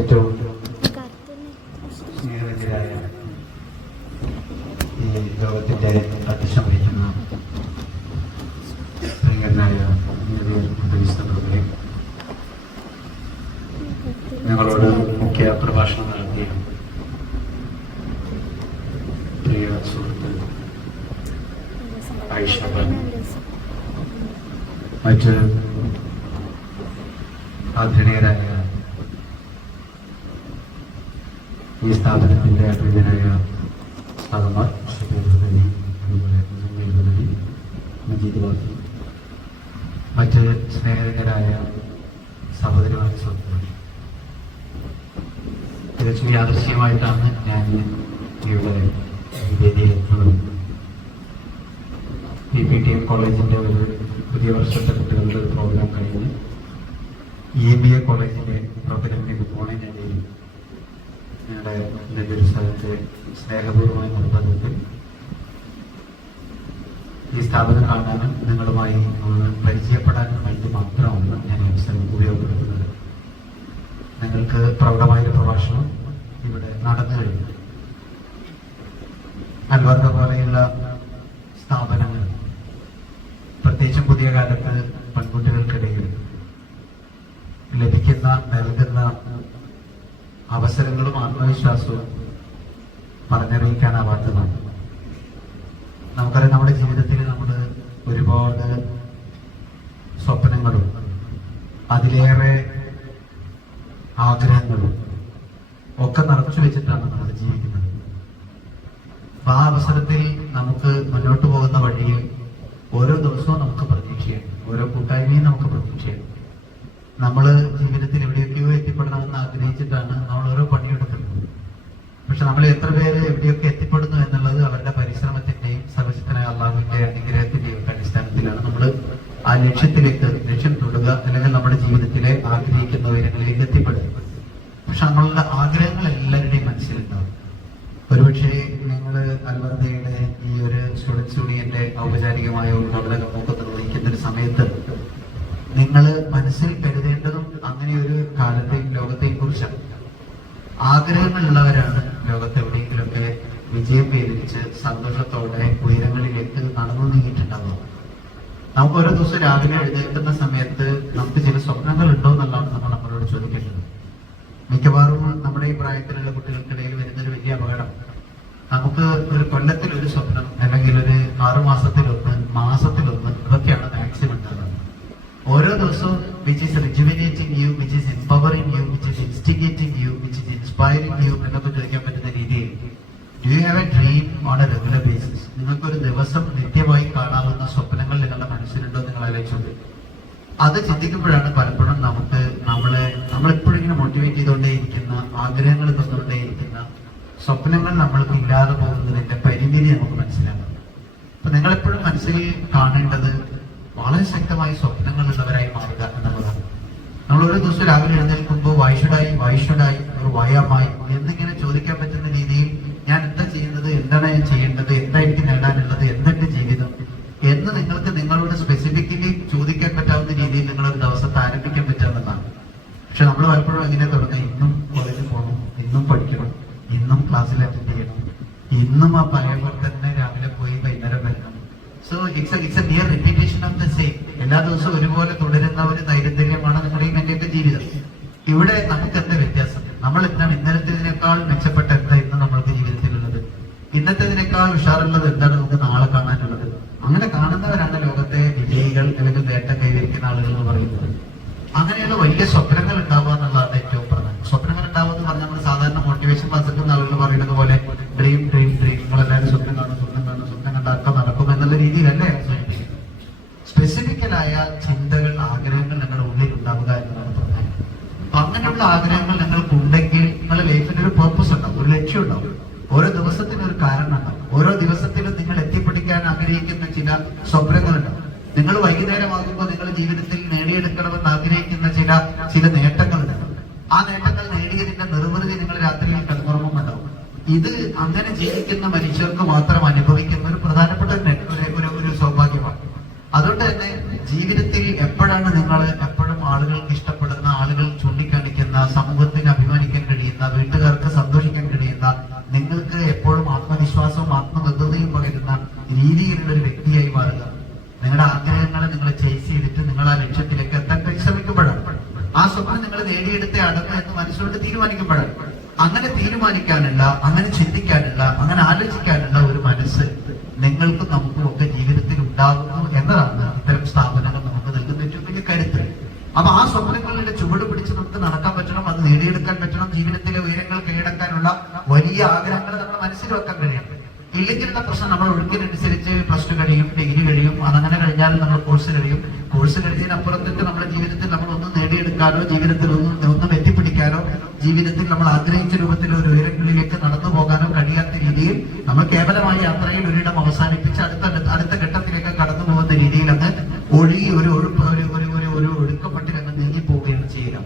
ഏറ്റവും സ്നേഹനിധിയായ ഈ ലോകത്തിൻ്റെ അധ്യക്ഷം വഹിക്കുന്ന പ്രിയങ്കരനായ പ്രഭുവെ, ഞങ്ങളോട് മുഖ്യ പ്രഭാഷണം നടത്തിയ പ്രിയ സുഹൃത്ത് ആയിഷ, മറ്റ് ആദരണീയരായ ഈ സ്ഥാപനത്തിൻ്റെ പ്രിയനായ സ്ഥാപകന്മാർ മജീദ് ബാക്കി, മറ്റ് സ്നേഹിതരായ സഹോദരമായ സുഹൃത്തുക്കൾ, തികച്ചും യാദൃശ്യമായിട്ടാണ് ഞാൻ ഇവിടെ വേദിയിലെത്തുന്നത്. PPTM കോളേജിൻ്റെ ഒരു പുതിയ വർഷത്തെ കുട്ടികളുടെ പ്രോഗ്രാം കഴിഞ്ഞ് EBA കോളേജിൻ്റെ പ്രവർത്തനത്തിലേക്ക് പോകുന്നതിനിടയിൽ ഞങ്ങളുടെ നല്ലൊരു സ്ഥലത്തെ സ്നേഹപൂർവ്വമായ നിർബന്ധത്തിൽ ഈ സ്ഥാപനം കാണാനും നിങ്ങളുമായി പരിചയപ്പെടാനും വേണ്ടി മാത്രമാണ് ഞാൻ ഈ അവസരം ഉപയോഗപ്പെടുത്തുന്നത്. നിങ്ങൾക്ക് പ്രൗഢമായൊരു പ്രഭാഷണം ഇവിടെ നടന്നു കഴിഞ്ഞു. അൽവർഗ പോലെയുള്ള സ്ഥാപനങ്ങൾ പ്രത്യേകിച്ചും പുതിയ കാലത്ത് പെൺകുട്ടികൾക്കിടയിൽ ലഭിക്കുന്ന നൽകുന്ന അവസരങ്ങളും ആത്മവിശ്വാസവും പറഞ്ഞറിയിക്കാനാവാത്തതാണ്. നമുക്കറിയാം, നമ്മുടെ ജീവിതത്തിൽ നമ്മൾ ഒരുപാട് സ്വപ്നങ്ങളും അതിലേറെ ആഗ്രഹങ്ങളും ഒക്കെ നിറച്ചു വെച്ചിട്ടാണ് നമ്മൾ ജീവിക്കുന്നത്. അപ്പൊ ആ അവസരത്തിൽ നമുക്ക് മുന്നോട്ട് പോകുന്ന വഴിയിൽ ഓരോ ദിവസവും നമുക്ക് പ്രതീക്ഷയാണ്, ഓരോ കൂട്ടായ്മയും നമുക്ക് പ്രതീക്ഷയാണ്. നമ്മൾ ജീവിതത്തിൽ എവിടെയൊക്കെയോ എത്തിപ്പെടണമെന്ന് ആഗ്രഹിച്ചിട്ടാണ് നമ്മൾ ഓരോ പണിയെടുക്കുന്നത്. പക്ഷെ നമ്മൾ എത്ര പേര് എവിടെയൊക്കെ എത്തിപ്പെടുന്നു എന്നുള്ളത് അവരുടെ പരിശ്രമത്തിന്റെയും സർവശക്തനായ അള്ളാഹുവിന്റെ അനുഗ്രഹത്തിന്റെയും അടിസ്ഥാനത്തിലാണ് നമ്മൾ ആ ലക്ഷ്യം തൊടുക, അല്ലെങ്കിൽ നമ്മുടെ ജീവിതത്തിലെ ആഗ്രഹിക്കുന്ന ഉയരങ്ങളിലേക്ക് എത്തിപ്പെടുക. പക്ഷെ നമ്മളുടെ ആഗ്രഹങ്ങൾ എല്ലാവരുടെയും മനസ്സിലുണ്ടാവും. ഒരുപക്ഷെ നിങ്ങൾ അൽവർദയുടെ ഈ ഒരു സ്റ്റുഡൻസ് യൂണിയന്റെ ഔപചാരികമായ ഉദ്ഘാടനം ഒക്കെ നിർവഹിക്കുന്ന ഒരു സമയത്ത് നിങ്ങൾ മനസ്സിൽ കരുതേണ്ടതും അങ്ങനെ ഒരു കാലത്തെയും ലോകത്തെയും കുറിച്ചാണ്. ആഗ്രഹങ്ങളുള്ളവരാണ് ലോകത്ത് എവിടെയെങ്കിലുമൊക്കെ വിജയം കൈവരിച്ച് സന്തോഷത്തോടെ ഉയരങ്ങളിലേക്ക് നടന്നു നീങ്ങിയിട്ടുണ്ടാവുക. നമുക്ക് ഓരോ ദിവസം രാവിലെ എഴുന്നേൽക്കുന്ന സമയത്ത് നമുക്ക് ചില സ്വപ്നങ്ങൾ ഉണ്ടോ എന്നുള്ളതാണ് നമ്മൾ നമ്മളോട് ചോദിക്കേണ്ടത്. മിക്കവാറും നമ്മുടെ ഈ പ്രായത്തിലുള്ള കുട്ടികൾക്കിടയിൽ വരുന്നൊരു വലിയ അപകടം, നമുക്ക് ഒരു കൊല്ലത്തിൽ ഒരു സ്വപ്നം, അല്ലെങ്കിൽ ഒരു 6 മാസത്തിലൊന്ന്, മാസത്തിലൊന്ന്, ഇതൊക്കെയാണ് മാക്സിമം ഉണ്ടാകുന്നത്. ഓരോ ദിവസവും which is rejuvenating you, which is empowering you, which is instigating you, which is inspiring you എന്നൊക്കെ ചോദിക്കാൻ പറ്റുന്ന രീതിയിൽ do you have a dream on a regular basis? നിങ്ങൾക്കൊരു ദിവസം നിത്യമായി കാണാവുന്ന സ്വപ്നങ്ങൾ നിങ്ങളുടെ മനസ്സിലുണ്ടോ നിങ്ങൾ ആലോചിച്ചത്? അത് ചിന്തിക്കുമ്പോഴാണ് പലപ്പോഴും നമുക്ക് നമ്മളെപ്പോഴും ഇങ്ങനെ മോട്ടിവേറ്റ് ചെയ്തുകൊണ്ടേയിരിക്കുന്ന, ആഗ്രഹങ്ങൾ തന്നുകൊണ്ടേയിരിക്കുന്ന സ്വപ്നങ്ങൾ നമ്മൾക്ക് ഇല്ലാതെ പോകുന്നതിന്റെ പരിമിതി നമുക്ക് മനസ്സിലാക്കണം. അപ്പൊ നിങ്ങളെപ്പോഴും മനസ്സിൽ കാണേണ്ടത് വളരെ ശക്തമായ സ്വപ്നങ്ങളുള്ളവരായി മാറുക എന്നുള്ളതാണ്. നമ്മൾ ഒരു ദിവസം രാവിലെ എഴുന്നേൽക്കുമ്പോൾ വൈഷുഡായി ഒരു വയമായി എന്നിങ്ങനെ ചോദിക്കാൻ പറ്റുന്ന രീതിയിൽ ഞാൻ എന്താ ചെയ്യുന്നത്, എന്താണ് ഞാൻ ചെയ്യേണ്ടത്, എന്താ എനിക്ക് നേടാനുള്ളത്, എന്തെന്റെ ജീവിതം എന്ന് നിങ്ങൾക്ക് നിങ്ങളോട് സ്പെസിഫിക്കലി ചോദിക്കാൻ പറ്റാവുന്ന രീതിയിൽ നിങ്ങളൊരു ദിവസത്തെ ആരംഭിക്കാൻ പറ്റാവുന്നതാണ്. പക്ഷെ നമ്മൾ പലപ്പോഴും എങ്ങനെ തുടങ്ങുക, ഇന്നും കോളേജിൽ പോകണം, ഇന്നും പഠിക്കണം, ഇന്നും ക്ലാസ്സിൽ അറ്റൻഡ് ചെയ്യണം, ഇന്നും ആ പഴയ പോലെ തന്നെ രാവിലെ പോയി വൈകുന്നേരം വരണം. So it's A near repetition of the same. എല്ലാ ദിവസവും ഒരുപോലെ തുടരുന്ന ഒരു നൈരന്തര്യമാണ് നിങ്ങളുടെയും എന്റെയൊക്കെ ജീവിതം. ഇവിടെ നമുക്ക് എന്താ വ്യത്യാസം? നമ്മൾ എന്താണ് ഇന്നലത്തേതിനേക്കാൾ മെച്ചപ്പെട്ട എന്താ ഇന്ന് നമ്മൾക്ക് ജീവിതത്തിലുള്ളത്? ഇന്നത്തേതിനേക്കാൾ ഉഷാറുള്ളത് എന്താണ് നമുക്ക് നാളെ കാണാനുള്ളത്? അങ്ങനെ കാണുന്നവരാണ് ലോകത്തെ വിജയികൾ, അല്ലെങ്കിൽ നേട്ടം കൈവരിക്കുന്ന ആളുകൾ എന്ന് പറയുന്നത്. അങ്ങനെയുള്ള വലിയ സ്വപ്നങ്ങൾ ഉണ്ടാവുക എന്നുള്ളതാണ് ഏറ്റവും പ്രധാനം. സ്വപ്നങ്ങൾ ഉണ്ടാവുക എന്ന് പറഞ്ഞാൽ നമ്മൾ സാധാരണ മോട്ടിവേഷൻ ക്ലാസ് എടുക്കുന്ന ആളുകൾ പറയുന്നത് പോലെ ഡ്രീം നിങ്ങളെല്ലാവരും സ്വപ്നം കാണും, സ്വപ്നം കണ്ടാക്കാൻ നടക്കും എന്നുള്ള രീതിയിലല്ലേ സ്പെസിഫിക്കലായ ചിന്തകൾ, ആഗ്രഹങ്ങൾ നിങ്ങളുടെ ഉള്ളിൽ ഉണ്ടാവുക എന്നതാണ് പ്രധാനം. അപ്പൊ അങ്ങനെയുള്ള ആഗ്രഹങ്ങൾ നിങ്ങൾക്ക് ഉണ്ടെങ്കിൽ നിങ്ങളുടെ ലൈഫിന് ഒരു പർപ്പസ് ഉണ്ടാവും, ഒരു ലക്ഷ്യം ഉണ്ടാവും, ഓരോ ദിവസത്തിനും ഒരു കാരണം ഉണ്ടാവും. ഓരോ ദിവസത്തിലും നിങ്ങൾ എത്തിപ്പിടിക്കാൻ ആഗ്രഹിക്കുന്ന ചില സ്വപ്നങ്ങളുണ്ടാവും. നിങ്ങൾ വൈകുന്നേരമാകുമ്പോൾ നിങ്ങൾ ജീവിതത്തിൽ നേടിയെടുക്കണമെന്ന് ആഗ്രഹിക്കുന്ന ചില നേട്ടങ്ങളുണ്ടാവും. ആ നേട്ടങ്ങൾ നേടിയതിന്റെ നിർവൃതി നിങ്ങൾ രാത്രിയിൽ കിടന്നുറങ്ങുന്നുണ്ടാവും. ഇത് അങ്ങനെ ജീവിക്കുന്ന മനുഷ്യർക്ക് മാത്രം അനുഭവിക്കുന്ന ഒരു പ്രധാനപ്പെട്ട ഒരു സൗഭാഗ്യമാണ്. അതുകൊണ്ട് തന്നെ ജീവിതത്തിൽ എപ്പോഴാണ് നിങ്ങൾ എപ്പോഴും ആളുകൾക്ക് ഇഷ്ടപ്പെടുന്ന, ആളുകൾ സമൂഹത്തിന് അഭിമാനിക്കാൻ കഴിയുന്ന, വീട്ടുകാർക്ക് സന്തോഷിക്കാൻ കഴിയുന്ന, നിങ്ങൾക്ക് എപ്പോഴും ആത്മവിശ്വാസവും ആത്മബദ്ധതയും പകരുന്ന രീതിയിലുള്ള ഒരു വ്യക്തിയായി മാറുക. നിങ്ങളുടെ ആഗ്രഹങ്ങളെ നിങ്ങൾ ചേസ് ചെയ്തിട്ട് നിങ്ങൾ ആ ലക്ഷ്യത്തിലേക്ക് എത്താൻ ശ്രമിക്കുമ്പോഴാണ്, ആ സ്വപ്നം നിങ്ങൾ നേടിയെടുത്തേ അടങ്ങും എന്ന് മനസ്സുകൊണ്ട് തീരുമാനിക്കുമ്പോഴാണ്. അങ്ങനെ തീരുമാനിക്കാനുള്ള, അങ്ങനെ ചിന്തിക്കാനുള്ള, അങ്ങനെ ആലോചിക്കാനുള്ള ഒരു മനസ്സ് നിങ്ങൾക്കും നമുക്കും ഒക്കെ ജീവിതത്തിൽ ഉണ്ടാകുന്നു എന്നതാണ് ഇത്തരം സ്ഥാപനങ്ങൾ നമുക്ക് നൽകുന്ന ഏറ്റവും വലിയ കരുത്ത്. അപ്പൊ ആ സ്വപ്നങ്ങളുടെ ചുവട് പിടിച്ച് നമുക്ക് നടക്കാൻ പറ്റണം, അത് നേടിയെടുക്കാൻ പറ്റണം. ജീവിതത്തിലെ ഉയരങ്ങൾ കീഴടക്കാനുള്ള വലിയ ആഗ്രഹങ്ങൾ നമ്മുടെ മനസ്സിൽ വെക്കാൻ കഴിയണം. ഇല്ലെങ്കിലുള്ള പ്രശ്നം, നമ്മൾ ഒഴുക്കിനനുസരിച്ച് പ്ലസ് ടു കഴിയും, ഡിഗ്രി കഴിയും, അതങ്ങനെ കഴിഞ്ഞാൽ നമ്മൾ കോഴ്സ് കഴിയും. കോഴ്സ് കഴിഞ്ഞതിനപ്പുറത്തേക്ക് നമ്മുടെ ജീവിതത്തിൽ നമ്മൾ ഒന്നും നേടിയെടുക്കാനോ, ജീവിതത്തിൽ ഒന്നും എത്തിപ്പിടിക്കാനോ, ജീവിതത്തിൽ നമ്മൾ ആഗ്രഹിച്ച രൂപത്തിൽ ഒരു ഉയരങ്ങളിലേക്ക് നടന്നു പോകാനോ കഴിയാത്ത രീതിയിൽ നമ്മൾ കേവലമായ യാത്രയിൽ ഒരിടം അവസാനിപ്പിച്ച് അടുത്ത ഘട്ടത്തിലേക്ക് കടന്നു പോകുന്ന രീതിയിൽ അങ്ങ് ഒഴുകി ഒരു ഒഴുക്കപ്പെട്ടിൽ അങ്ങ് നീങ്ങി പോവുകയാണ് ചെയ്യുക.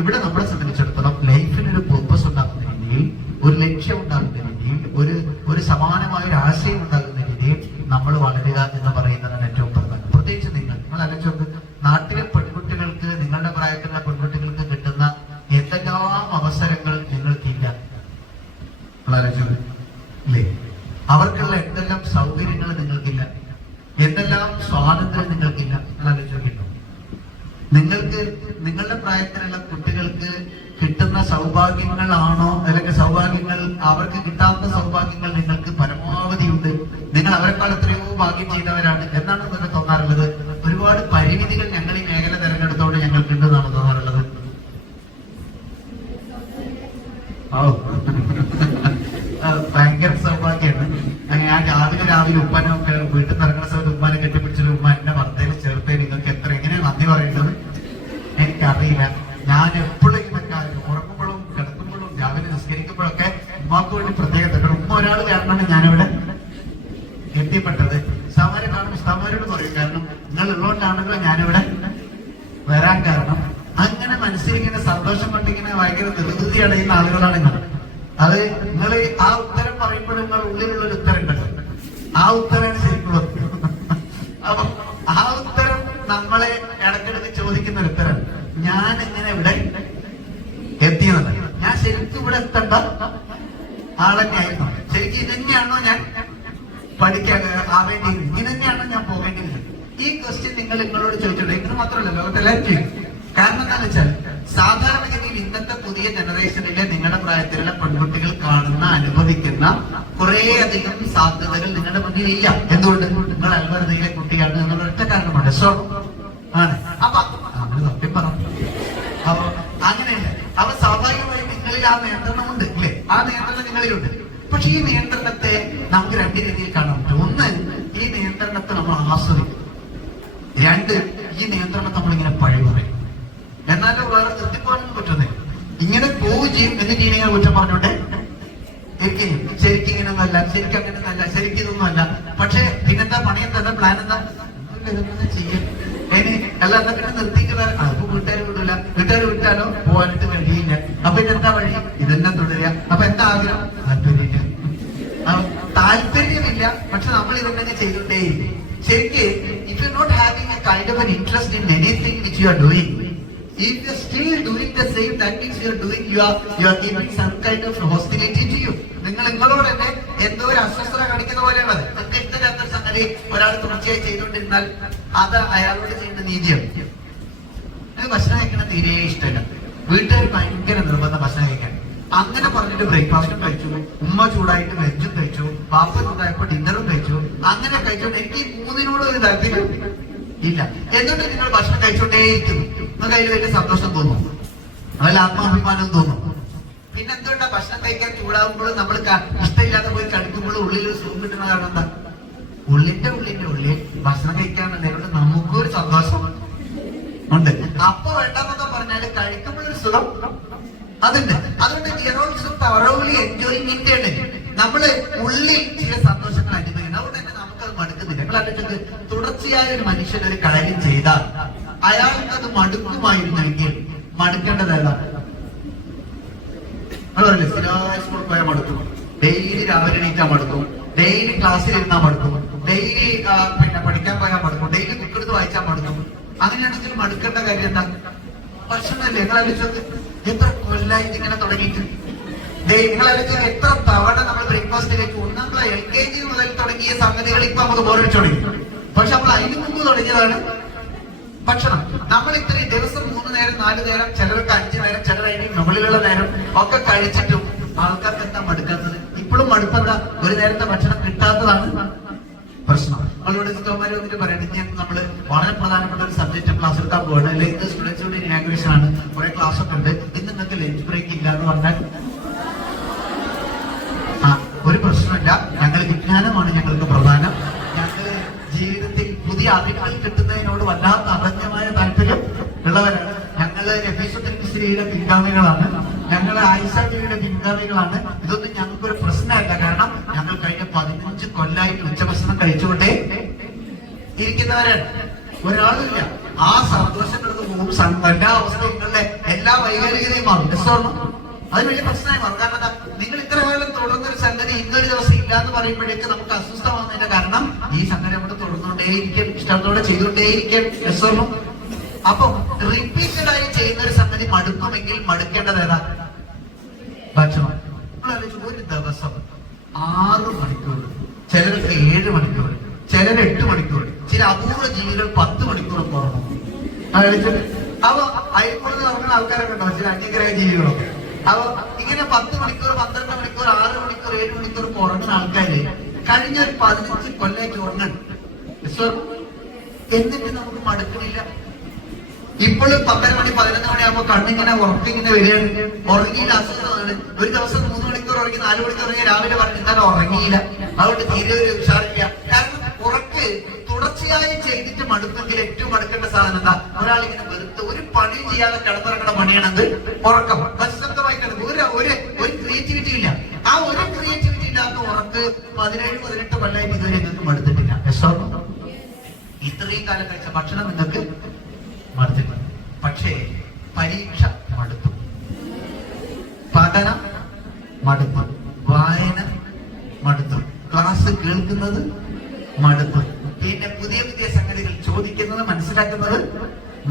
ഇവിടെ നമ്മളെ സംബന്ധിച്ചിടത്തോളം ലൈഫിനൊരു പർപ്പസ് ഉണ്ടാക്കുന്ന രീതിയിൽ, ഒരു ലക്ഷ്യം ഉണ്ടാകുന്ന രീതിയിൽ, ഒരു സമാനമായ ഒരു ആശയം ഉണ്ടാകുന്ന രീതിയിൽ നമ്മൾ വളരുക എന്ന് പറയുന്നതാണ് ഏറ്റവും പ്രധാനം. പ്രത്യേകിച്ച് നിങ്ങൾ ആലോചിച്ച്, നാട്ടിലെ പെൺകുട്ടികൾക്ക്, നിങ്ങളുടെ പ്രായത്തിലുള്ള പെൺകുട്ടികൾക്ക് കിട്ടുന്ന എന്തെല്ലാം അവസരങ്ങൾ നിങ്ങൾക്കില്ല. അല്ലേ? അവർക്കുള്ള എന്തെല്ലാം സൗകര്യങ്ങൾ നിങ്ങൾക്കില്ല, എന്തെല്ലാം സ്വാതന്ത്ര്യം നിങ്ങൾക്കില്ല. ആലോചിക്കുന്നു, നിങ്ങൾക്ക് നിങ്ങളുടെ പ്രായത്തിലുള്ള കുട്ടികൾക്ക് കിട്ടുന്ന സൗഭാഗ്യങ്ങളാണോ, അല്ലെങ്കിൽ സൗഭാഗ്യങ്ങൾ അവർക്ക് കിട്ടാവുന്ന സൗഭാഗ്യങ്ങൾ നിങ്ങൾക്ക് പരമാവധി ഉണ്ട്, നിങ്ങൾ അവരെക്കാൾ എത്രയോ ഭാഗ്യം ചെയ്തവരാണ് എന്നാണ് നിങ്ങൾക്ക് തോന്നാറുള്ളത്. ഒരുപാട് പരിമിതികൾ ഞങ്ങൾ ഈ മേഖല തെരഞ്ഞെടുത്തോണ്ട് ഞങ്ങൾക്ക് ഉണ്ടെന്നാണ് തോന്നാറുള്ളത്. ഭയങ്കര സൗഭാഗ്യമാണ്. ഞാൻ രാവിലെ ഉമ്മനൊക്കെ വീട്ടിൽ നിന്ന് ഇറങ്ങുന്ന സമയത്ത് ഉമ്മാനെ കെട്ടിപ്പിടിച്ചിട്ട് ഉമ്മ എന്നെ ഭർത്തേനെ ചേർത്തേ, നിങ്ങൾക്ക് എങ്ങനെയാണ് നന്ദി പറയേണ്ടത് എനിക്കറിയില്ല. ഞാൻ എപ്പോഴും ഇതൊക്കെ ഉറങ്ങുമ്പോഴും കിടക്കുമ്പോഴും രാവിലെ നിസ്കരിക്കുമ്പോഴൊക്കെ ഉമ്മാക്ക് വേണ്ടി പ്രത്യേകത. ഉമ്മ ഒരാൾ കാരണമാണ് ഞാനിവിടെ എത്തിപ്പെട്ടത്. ഉസ്താമാരെ കാണും, ഉസ്താമാരോട് പറയും, കാരണം നിങ്ങൾ ഉള്ളതുകൊണ്ടാണല്ലോ ഞാനിവിടെ വരാൻ കാരണം. അങ്ങനെ മനസ്സിലിങ്ങനെ സന്തോഷം കൊണ്ടിങ്ങനെ ഭയങ്കര നിർവൃതി അടയുന്ന ആളുകളാണ് നിങ്ങൾ. അത് നിങ്ങൾ ആ ഉത്തരം പറയുമ്പോൾ നിങ്ങൾ ഉള്ളിലുള്ള ഒരു ഉത്തരം ഉണ്ടല്ലോ, ആ ഉത്തരമാണ് ശരിക്കുള്ളത്. അപ്പൊ ആ ഉത്തരം നമ്മളെ ഇടയ്ക്കിടയ്ക്ക് ചോദിക്കുന്ന ഒരു ഉത്തരം, ഞാൻ എങ്ങനെ ഇവിടെ എത്തിയെന്നല്ല. ഞാൻ ശരിക്കും ഇവിടെ എത്തേണ്ട ആളെന്നെയായിരുന്നു. ശരിക്കും ഇതന്നെയാണോ ഞാൻ പഠിക്കാൻ ആവേണ്ടിയത്, ഇങ്ങനെ തന്നെയാണോ ഞാൻ പോകേണ്ടിയത്? ഈ ക്വസ്റ്റ്യൻ നിങ്ങളോട് ചോദിച്ചിട്ടുണ്ട്. ഇങ്ങനെ മാത്രമല്ല, ലോകത്തെല്ലാവരും ചെയ്യും. കാരണം എന്താണെന്ന് വെച്ചാൽ, സാധാരണഗതിയിൽ ഇന്നത്തെ പുതിയ ജനറേഷനിലെ നിങ്ങളുടെ പ്രായത്തിലുള്ള പെൺകുട്ടികൾ കാണുന്ന, അനുഭവിക്കുന്ന കുറേയധികം സാധ്യതകൾ നിങ്ങളുടെ മുന്നിൽ ഇല്ല. എന്തുകൊണ്ട്? നിങ്ങൾ അൽവറുതയിലെ കുട്ടിയാണ് എന്നുള്ള ഒറ്റ കാരണമാണ്. സോ ആണ്. അപ്പൊ അങ്ങനെ സത്യം പറഞ്ഞു. അപ്പൊ അങ്ങനെയല്ല. അപ്പൊ സ്വാഭാവികമായി നിങ്ങളിൽ ആ നിയന്ത്രണമുണ്ട്, ഇല്ലേ? ആ നിയന്ത്രണം നിങ്ങളിലുണ്ട്. പക്ഷെ ഈ നിയന്ത്രണത്തെ നമുക്ക് രണ്ട് രീതിയിൽ കാണാൻ പറ്റും. ഒന്ന്, ഈ നിയന്ത്രണത്തെ നമ്മൾ ആസ്വദിക്കും. രണ്ട്, ഈ നിയന്ത്രണത്തെ നമ്മളിങ്ങനെ പഴി പറയും. എന്നാലും വേറെ നിർത്തിപ്പോകാനൊന്നും പറ്റുന്നില്ല. ഇങ്ങനെ പോവുകയും ചെയ്യും. എന്നിട്ട് ഇങ്ങനെ കുറ്റം പറഞ്ഞോട്ടെ ശരിക്കും ഇങ്ങനെയൊന്നുമല്ല, ശരിക്കും അങ്ങനെയൊന്നല്ല, ശരിക്കും ഇതൊന്നും അല്ല. പക്ഷെ പിന്നെന്താ പണിയെന്താ, പ്ലാൻ എന്താ, ചെയ്യും. അല്ല എന്നൊക്കെ നിർത്തിയിട്ട് അപ്പൊ വീട്ടുകാർ വിട്ടാലോ പോകാനായിട്ട് കഴിയില്ല. അപ്പൊ ഇതെന്താ വഴി? ഇതെന്നെ തുടരുക. അപ്പൊ എന്താ ആഗ്രഹം? താല്പര്യമില്ല. പക്ഷെ നമ്മൾ ഇതെന്നെ ചെയ്തുകൊണ്ടേയില്ല. ശരിക്ക് if you not having a kind of an interest in anything which you are doing, if you are still doing the same, that means you are giving some kind of hostility to you. നിങ്ങളോട് തന്നെ എന്തോ ഒരു അസ്വസ്ഥത കാണിക്കുന്ന പോലെയാണ് അത്. ഇഷ്ടമില്ലാത്തൊരു സംഗതി ഒരാൾ തുടർച്ചയായി ചെയ്തുകൊണ്ടിരുന്നാൽ അത് അയാളോട് ചെയ്യുന്ന നീതിയാണ്. ഭക്ഷണം കഴിക്കണം തീരെ ഇഷ്ടമല്ല. വീട്ടുകാർ ഭയങ്കര നിർബന്ധം ഭക്ഷണം കഴിക്കാൻ. അങ്ങനെ പറഞ്ഞിട്ട് ബ്രേക്ക്ഫാസ്റ്റും കഴിച്ചു, ഉമ്മ ചൂടായിട്ട് ലഞ്ചും കഴിച്ചു, പാപ്പ ചൂടായപ്പോ ഡിന്നറും കഴിച്ചു. അങ്ങനെ കഴിച്ചോണ്ട് എനിക്ക് ഈ മൂന്നിനോട് ഒരു താല്പര്യം ഇല്ല. എന്നിട്ട് നിങ്ങൾ ഭക്ഷണം കഴിച്ചോണ്ടേയിരിക്കുന്നു. നിങ്ങൾക്ക് അതിൽ വലിയ സന്തോഷം തോന്നും, അതിൽ ആത്മാഭിമാനം തോന്നും. പിന്നെ എന്തുകൊണ്ടാ ഭക്ഷണം കഴിക്കാൻ ചൂടാകുമ്പോഴും നമ്മൾ ഇഷ്ടമില്ലാതെ പോയി കഴിക്കുമ്പോഴും ഉള്ളിൽ ഒരു സുഖം കിട്ടുന്ന കാരണം എന്താ? ഉള്ളിൽ ഭക്ഷണം കഴിക്കാനുള്ളതുകൊണ്ട് നമുക്കൊരു സന്തോഷം ഉണ്ട്. അപ്പൊ വേണ്ടെന്നൊക്കെ പറഞ്ഞാല് കഴിക്കുമ്പോഴൊരു സുഖം അതുണ്ട്. അതുകൊണ്ട് നമ്മള് ഉള്ളിൽ ചില സന്തോഷങ്ങൾ അനുഭവിക്കണം. അതുകൊണ്ട് തന്നെ നമുക്കത് മടുക്കുന്നില്ല. നിങ്ങൾ അതിന്റെ തുടർച്ചയായ ഒരു മനുഷ്യൻ ഒരു കാര്യം ചെയ്താൽ അയാൾക്ക് അത് മടുക്കുമായിരുന്നെങ്കിൽ മടുക്കേണ്ടത് ഏതാണ്? അതല്ലേ, സ്ഥിരമായി സ്കൂളിൽ പോയാൽ മടുക്കും, ഡെയിലി രാവിലെ എണീറ്റാൽ മടുക്കും, ഡെയിലി ക്ലാസ്സിൽ ഇരുന്നാൽ മടുക്കും, ഡെയിലി പിന്നെ പഠിക്കാൻ പോയാൽ മടുക്കും, ഡെയിലി ബുക്ക് എടുത്ത് വായിച്ചാൽ മടുക്കും. അങ്ങനെയാണെങ്കിൽ മടുക്കേണ്ട കാര്യം എന്താ? ഭക്ഷണമല്ലേ. നിങ്ങൾ ആലോചിച്ചത് എത്ര കൊല്ലായി ഇങ്ങനെ തുടങ്ങിയിട്ട്? നിങ്ങളാലോചിച്ച് എത്ര തവണ നമ്മൾ ബ്രേക്ക്ഫാസ്റ്റിലേക്ക് നമ്മൾ LKG മുതൽ തുടങ്ങിയ സംഗതികൾ ഇപ്പൊ നമുക്ക് ബോറടിച്ചു തുടങ്ങി. പക്ഷെ നമ്മൾ അതിന് മുമ്പ് തുടങ്ങിയതാണ് ഭക്ഷണം. നമ്മൾ ഇത്രയും ദിവസം 3 നേരം 4 നേരം, ചിലർക്ക് 5 നേരം, ചിലർ അതിന് മുകളിലുള്ള നേരം ഒക്കെ കഴിച്ചിട്ടും ആൾക്കാർക്ക് എന്താ മടുക്കാത്തത്? ഇപ്പോഴും മടുപ്പെന്താ? ഒരു നേരത്തെ ഭക്ഷണം കിട്ടാത്തതാണ് പ്രശ്നം. നമ്മളോട് സിസ്റ്റർമാര് വന്നിട്ട് പറയുന്നത്, ഞാൻ നമ്മള് വളരെ പ്രധാനപ്പെട്ട ഒരു സബ്ജക്ട് ക്ലാസ് എടുക്കാൻ പോവാണ്, അല്ലെങ്കിൽ ഇത് സ്റ്റുഡൻസിന്റെ ഇനാഗ്രേഷൻ ആണ്, കുറെ ക്ലാസ് ഒക്കെ ഉണ്ട്, ഇന്ന് നിങ്ങൾക്ക് ലഞ്ച് ബ്രേക്ക് ഇല്ല എന്ന് പറഞ്ഞാൽ ഒരു പ്രശ്നമില്ല, ഞങ്ങൾ വിജ്ഞാനമാണ് ഞങ്ങൾക്ക് പ്രധാനം. ഞങ്ങൾ ജീവിതത്തിൽ പുതിയ അറിവുകൾ കിട്ടുന്നതിനോട് വല്ലാത്ത അനന്യമായ താല്പര്യം ഉള്ളവരാണ്. ഞങ്ങള് നബീസുദ്ദീന്റെ പിൻഗാമികളാണ്, ഞങ്ങള് ആയിഷ ബീവിയുടെ പിൻഗാമികളാണ്. ഇതൊന്നും ഞങ്ങൾക്കൊരു പ്രശ്നമല്ല. കാരണം ഞങ്ങൾ കഴിഞ്ഞ 15 കൊല്ലായിട്ട് ഉച്ചഭക്ഷണം കഴിച്ചുകൊണ്ടേ ഇരിക്കുന്നവരാണ്. ഒരാളില്ല. ആ സന്തോഷങ്ങൾക്ക് പോകും. എല്ലാ അവസ്ഥകളുടെ എല്ലാ വൈകാരികതയും മാറും. രസമാണ്. അത് വലിയ പ്രശ്നമായി മാറും. കാരണം എന്താ? നിങ്ങൾ ഇത്ര കാലം തുടർന്നൊരു സംഗതി ഇന്നൊരു ദിവസം ഇല്ല എന്ന് പറയുമ്പോഴേക്ക് നമുക്ക് അസ്വസ്ഥമാകുന്നതിന്റെ കാരണം ഈ സംഗതി നമ്മൾ തുടർന്നുകൊണ്ടേയിരിക്കും, ഇഷ്ടത്തോടെ ചെയ്തുകൊണ്ടേയിരിക്കും. രസമാണ്. അപ്പം റിപ്പീറ്റഡ് ആയി ചെയ്യുന്ന ഒരു സംഗതി മടുക്കുമെങ്കിൽ മടുക്കേണ്ടത് ഏതാ? ഭക്ഷണം. ഒരു ദിവസം 6 മണിക്കൂർ, ചിലർക്ക് 7 മണിക്കൂർ, ചിലർ 8 മണിക്കൂർ, ചില അപൂർവ ജീവികൾ 10 മണിക്കൂർ ഉറങ്ങും. അപ്പൊ അയൽക്കൂടുതൽ ഉറങ്ങുന്ന ആൾക്കാരൊക്കെ ഉണ്ടാവും, ചില അന്യഗ്രഹ ജീവികളൊക്കെ. അപ്പൊ ഇങ്ങനെ 10 മണിക്കൂർ, 12 മണിക്കൂർ, 6 മണിക്കൂർ, 7 മണിക്കൂർ ഉറങ്ങുന്ന ആൾക്കാര് കഴിഞ്ഞ ഒരു 15 കൊല്ലമായിട്ട് ഉറങ്ങണം. എന്നിട്ട് നമുക്ക് മടുക്കണില്ല. ഇപ്പോഴും 12 മണി 11 മണിയാകുമ്പോ കണ്ണിങ്ങനെ ഉറക്കിങ്ങനെ വരികയാണ്. ഉറങ്ങിയില്ല, അസുഖമാണ്. ഒരു ദിവസം 3 മണിക്കൂർ ഉറങ്ങി, 4 മണിക്കൂർ ഉറങ്ങി, രാവിലെ പറഞ്ഞു ഇന്നലെ ഉറങ്ങിയില്ല, അതുകൊണ്ട് തീരെ ഒരു ഉഷാറില്ല. കാരണം ഉറക്ക് തുടർച്ചയായി ചെയ്തിട്ട് മടുപ്പെങ്കിൽ ഏറ്റവും മടുക്കേണ്ട സാധനം എന്താ? ഒരാളിങ്ങനെ വെറുത്ത് ഒരു പണിയും ചെയ്യാതെ കിടന്നിറങ്ങുന്ന പണിയാണത് ഉറക്കം. നിശബ്ദമായി കിടക്കും. ഒരു ക്രിയേറ്റിവിറ്റി ഇല്ല. ആ ഒരു ക്രിയേറ്റിവിറ്റി ഇല്ലാത്ത ഉറക്ക് 17-18 കൊല്ലമായിട്ട് ഇതുവരെ നിങ്ങൾക്ക് മടുത്തിട്ടില്ല. ഇത്രയും കാലം കഴിച്ച ഭക്ഷണം നിങ്ങൾക്ക് മടുത്തിട്ടില്ല. പക്ഷേ പരീക്ഷ മടുത്തു, പഠനം മടുത്തു, വായന മടുത്തു, ക്ലാസ് കേൾക്കുന്നത് മടുത്തു, പിന്നെ പുതിയ പുതിയ സംഗതികൾ ചോദിക്കുന്നത് മനസ്സിലാക്കുന്നത്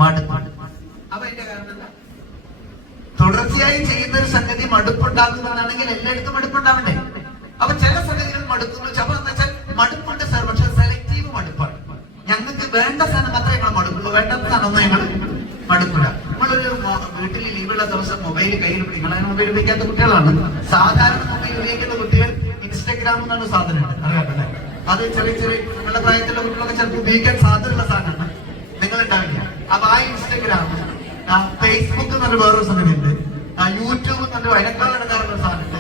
മടുത്തു. അപ്പൊ അതിന്റെ കാരണം എന്താ? തുടർച്ചയായി ചെയ്യുന്ന ഒരു സംഗതി മടുപ്പുണ്ടാക്കുന്നതാണെങ്കിൽ എല്ലായിടത്തും മടുപ്പുണ്ടാവണ്ടേ? അപ്പൊ ചില സംഗതികൾ മടുക്കുന്നു. അപ്പൊ എന്താ വെച്ചാൽ മടുപ്പുണ്ട് സാർ, പക്ഷെ സെലക്റ്റീവ് മടുപ്പാണ്. ഞങ്ങൾക്ക് വേണ്ട സാധനം മാത്രമേ ഞങ്ങൾ മടുക്കുള്ളൂ, വേണ്ടാത്ത സാധനമൊന്നും ഞങ്ങൾ മടുക്കില്ല. നമ്മളൊരു വീട്ടിൽ ലീവുള്ള ദിവസം മൊബൈൽ കയ്യിൽ പിടിക്കും. നിങ്ങളതിന് മൊബൈൽ ഉപയോഗിക്കാത്ത കുട്ടികളാണ്. സാധാരണ മൊബൈൽ ഉപയോഗിക്കുന്ന കുട്ടികൾ ഇൻസ്റ്റഗ്രാം എന്നാണ് സാധനം ഉണ്ട്, അറിയാമല്ലേ? അത് ചെറിയ നിങ്ങളുടെ പ്രായത്തിലുള്ള കുട്ടികളൊക്കെ ചിലപ്പോൾ ഉപയോഗിക്കാൻ സാധ്യതയുള്ള സാധനമാണ്, നിങ്ങളുണ്ടാവില്ല. അപ്പൊ ആ ഇൻസ്റ്റഗ്രാം, ഫേസ്ബുക്ക് എന്നൊരു വേറൊരു സംഗതി ഉണ്ട്, യൂട്യൂബ് എന്നൊരു അതിനേക്കാൾ എടുക്കാറുള്ള സാധനമുണ്ട്.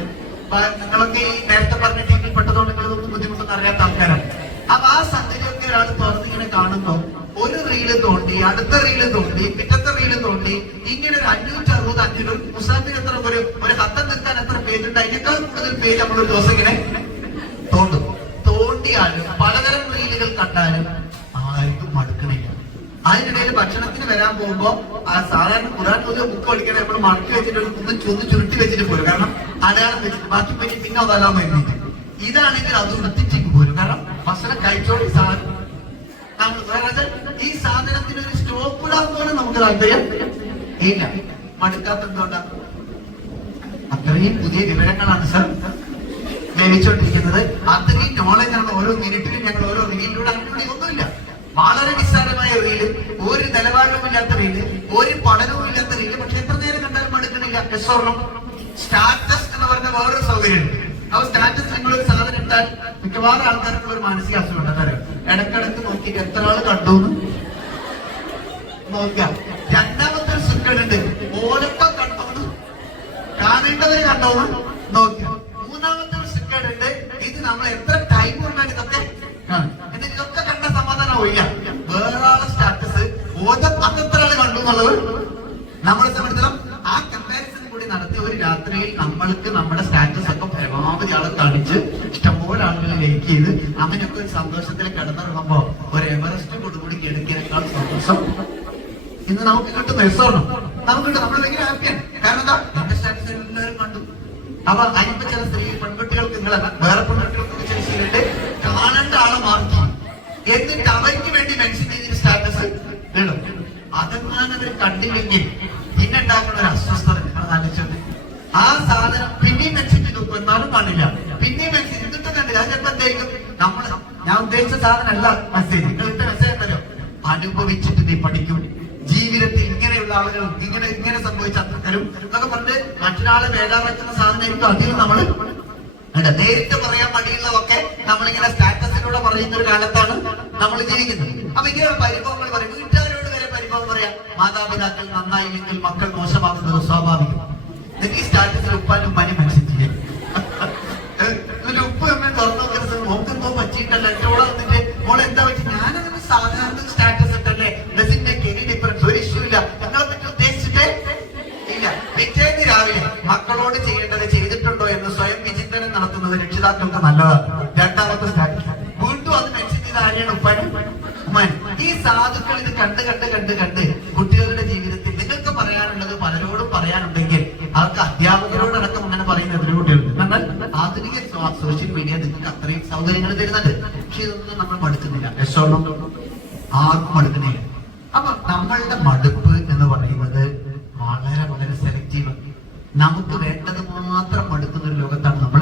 നിങ്ങളൊക്കെ ഈ നേരത്തെ പറഞ്ഞ ടീമിൽ പെട്ടതുകൊണ്ട് നിങ്ങളൊന്നും ബുദ്ധിമുട്ടൊന്നും അറിയാത്ത ആൾക്കാരാണ്. അപ്പൊ ആ സംഗതിയൊക്കെ ഒരാൾ തുറന്നിങ്ങനെ കാണുമ്പോൾ ഒരു റീല് തോണ്ടി, അടുത്ത റീല് തോണ്ടി, പിറ്റത്തെ റീല് തോണ്ടി, ഇങ്ങനെ ഒരു 560 മുസാഫിന് എത്ര ഒരു ഹത്തം നിൽക്കാൻ എത്ര പേജ് ഉണ്ട്, അതിനേക്കാൾ കൂടുതൽ പേജ് നമ്മളൊരു ദിവസം ഇങ്ങനെ തോണ്ടിയാലും പലതരം റീലുകൾ കണ്ടാലും ആർക്കും മടുക്കണില്ല. അതിനിടയിൽ ഭക്ഷണത്തിന് വരാൻ പോകുമ്പോ ആ സാധാരണ ഖുർആൻ ഒരു ബുക്ക് പഠിക്കണേ നമ്മൾ മടക്കി വെച്ചിട്ട് ഒന്ന് ചുരുട്ടി വെച്ചിട്ട് പോരും. കാരണം അടയാളം വെച്ചിട്ട് ബാക്കി പറ്റി പിന്നെ അതെല്ലാം വരുന്നില്ല. ഇതാണെങ്കിൽ അത് വൃത്തിച്ചേക്ക് പോരും. കാരണം ഭക്ഷണം കഴിച്ചോണ്ട് ഈ സാധനം ഈ സാധനത്തിന് ഒരു സ്റ്റോപ്പ് ഇടാൻ പോലും നമുക്ക് താല്പര്യം ഇല്ല. മടുക്കാത്ത എന്തുകൊണ്ടാണ്? അത്രയും പുതിയ വിവരങ്ങളാണ് സർ ലഭിച്ചുകൊണ്ടിരിക്കുന്നത്. അത്രയും നോളജാണ്. ഓരോ മിനിറ്റിലും ഞങ്ങൾ ഓരോ റീലിലൂടെ അങ്ങനെയുള്ള ഒന്നുമില്ല. വളരെ നിസ്സാരമായ റീല്, ഒരു നിലവാരവുമില്ലാത്ത റീല്, ഒരു പഠനവും ഇല്ലാത്ത റീല്, പക്ഷെ എത്ര നേരം കണ്ടാലും മടുക്കണില്ല. സ്റ്റാറ്റസ് എന്ന് പറഞ്ഞ വേറൊരു സൗകര്യം. അപ്പൊ സ്റ്റാറ്റസ് നിങ്ങളൊരു സാധനം ഇട്ടാൽ മിക്കവാറും ആൾക്കാർക്കുള്ള ഒരു മാനസിക അസുഖം ഉണ്ടെന്നറിയാം. ഇടക്കിടക്ക് നോക്കിയിട്ട് എത്ര ആള് കണ്ടു നോക്കാം. രണ്ടാമത്തെ ഒരു സുഖമുണ്ട്, ഓലൊക്കെ കണ്ടോന്ന് കാണേണ്ടവര് കണ്ടോന്ന് നോക്കാം. മൂന്നാമത്തെ ഒരു സുഖമുണ്ട്, ഇത് നമ്മൾ എത്ര ടൈം കൊണ്ടാണ് ഇതൊക്കെ എന്നിട്ട് ഇതൊക്കെ കണ്ട സമാധാനമില്ല. വേറൊരാളെ സ്റ്റാറ്റസ് അതെത്ര ആള് കണ്ടു എന്നുള്ളത് നമ്മളെ സംബന്ധിച്ചിടത്തോളം ആ കമ്പാരിസൺ കൂടി നടത്തി ഒരു രാത്രിയിൽ നമ്മൾക്ക് നമ്മുടെ സ്റ്റാറ്റസ് ഒക്കെ പരമാവധി ആളെ കാണിച്ച് ഇഷ്ടംപോലെ ആളുകൾ ലൈക്ക് ചെയ്ത് അങ്ങനെയൊക്കെ ഒരു സന്തോഷത്തിൽ കിടന്നിറങ്ങുമ്പോ ഒരു എവറസ്റ്റ് കൊടുകൂടി കിടക്കിനേക്കാൾ സന്തോഷം ഇന്ന് നമുക്ക് കിട്ടുന്ന രസമാണ്. നമുക്ക് കിട്ടും. നമ്മൾ ഭയങ്കര ഹാപ്പിയാണ്. കാരണം എന്താ? നമ്മുടെ സ്റ്റാറ്റസ് എല്ലാവരും കണ്ടു. അപ്പൊ അതിപ്പോ ചില സ്ത്രീ പെൺകുട്ടികൾക്ക് നിങ്ങളെ വേറെ പെൺകുട്ടികൾക്ക് ചില ശീലമുണ്ട്, കാണേണ്ട ആളെ മാറ്റി എന്നിട്ട് അവർക്ക് വേണ്ടി മെൻഷൻ ചെയ്തിട്ട് സ്റ്റാറ്റസ് ഇടും. അതെങ്ങാനും അവർ കണ്ടില്ലെങ്കിൽ പിന്നെ ഉണ്ടാക്കുന്ന ഒരു അസ്വസ്ഥത ആ സാധനം പിന്നെയും മെസ്സേജ് നോക്കും, എന്നാലും കാണില്ല, പിന്നെയും മെസ്സേജ് എന്നിട്ടും കണ്ടില്ല. അത് ചിലപ്പോ എന്തായിരിക്കും, ഞാൻ ഉദ്ദേശിച്ച സാധനമല്ല മെസ്സേജ്. നിങ്ങൾ ഇട്ട മെസ്സേജ് ഉണ്ടല്ലോ, അനുഭവിച്ചിട്ട് നീ പഠിക്കും, ജീവിതത്തിൽ ഇങ്ങനെയുള്ള ആളുകൾ ഇങ്ങനെ സംഭവിച്ച അത്രക്കരും എന്നൊക്കെ പറഞ്ഞ് മറ്റൊരാളെ വേദാറാക്കുന്ന സാധനമായിരിക്കും അധികം നമ്മള് നേരിട്ട് പറയാൻ മടിയുള്ളതൊക്കെ നമ്മളിങ്ങനെ സ്റ്റാറ്റസിലൂടെ പറയുന്ന ഒരു കാലത്താണ് നമ്മൾ ജീവിക്കുന്നത്. അപ്പൊ ഇങ്ങനെയുള്ള പരിഭവങ്ങൾ പറയും, വീട്ടുകാരോട് വരെ പരിഭവം പറയാം. മാതാപിതാക്കൾ നന്നായില്ലെങ്കിൽ മക്കൾ മോശമാകുന്നത് സ്വാഭാവികം. എന്നിട്ട് ഈ സ്റ്റാറ്റസിൽ ഉപ്പാനും ഉമ്മാനും മനസ്സിലെ ഉപ്പ് അമ്മ തുറന്നു നോക്കുന്നത് നോക്കുമ്പോ പറ്റിയിട്ടല്ല എന്നോട് വന്നിട്ട് മോളെ എന്താ പറ്റി, ഞാനങ്ങനെ സാധാരണ സ്റ്റാറ്റസ് ഇട്ടല്ലേ, ഡസിൻ മേക്ക് എനി ഡിഫറൻസ്, ഒരു ഇഷ്യൂ ഇല്ല, നിങ്ങളെ പറ്റി ഉദ്ദേശിച്ചിട്ടേ ഇല്ല. പിറ്റേന്ന് രാവിലെ മക്കളോട് ചെയ്യേണ്ടത് ചെയ്തിട്ടുണ്ടോ എന്ന് സ്വയം വിചിന്തനം നടത്തുന്നത് രക്ഷിതാക്കൾക്ക് നല്ലതാണ്. രണ്ടാമത്തെ സ്റ്റാറ്റസ് വീണ്ടും അത് മെൻഷൻ ചെയ്ത ആരെയാണ്, ഉപ്പാനും ഉമ്മാനും. ഈ സാധുക്കൾ ഇത് കണ്ട് കുട്ടികളുടെ ജീവിതത്തിൽ നിങ്ങൾക്ക് പറയാനുള്ളത് പലരോടും പറയാനുണ്ടെങ്കിൽ അവർക്ക് അധ്യാപകരോടടക്കം അങ്ങനെ പറയുന്ന എത്ര കുട്ടികളുണ്ട്. എന്നാൽ ആധുനിക സോഷ്യൽ മീഡിയ നിങ്ങൾക്ക് അത്രയും സൗകര്യങ്ങൾ തരുന്നുണ്ട്. പക്ഷെ ഇതൊന്നും നമ്മൾ മടുക്കുന്നില്ല, രക്ഷോളം ആർക്കും മടുക്കുന്നില്ല. അപ്പൊ നമ്മളുടെ മടുപ്പ് എന്ന് പറയുന്നത് വളരെ വളരെ സെലക്റ്റീവ്, നമുക്ക് വേണ്ടത് മാത്രം മടുക്കുന്ന ഒരു ലോകത്താണ് നമ്മൾ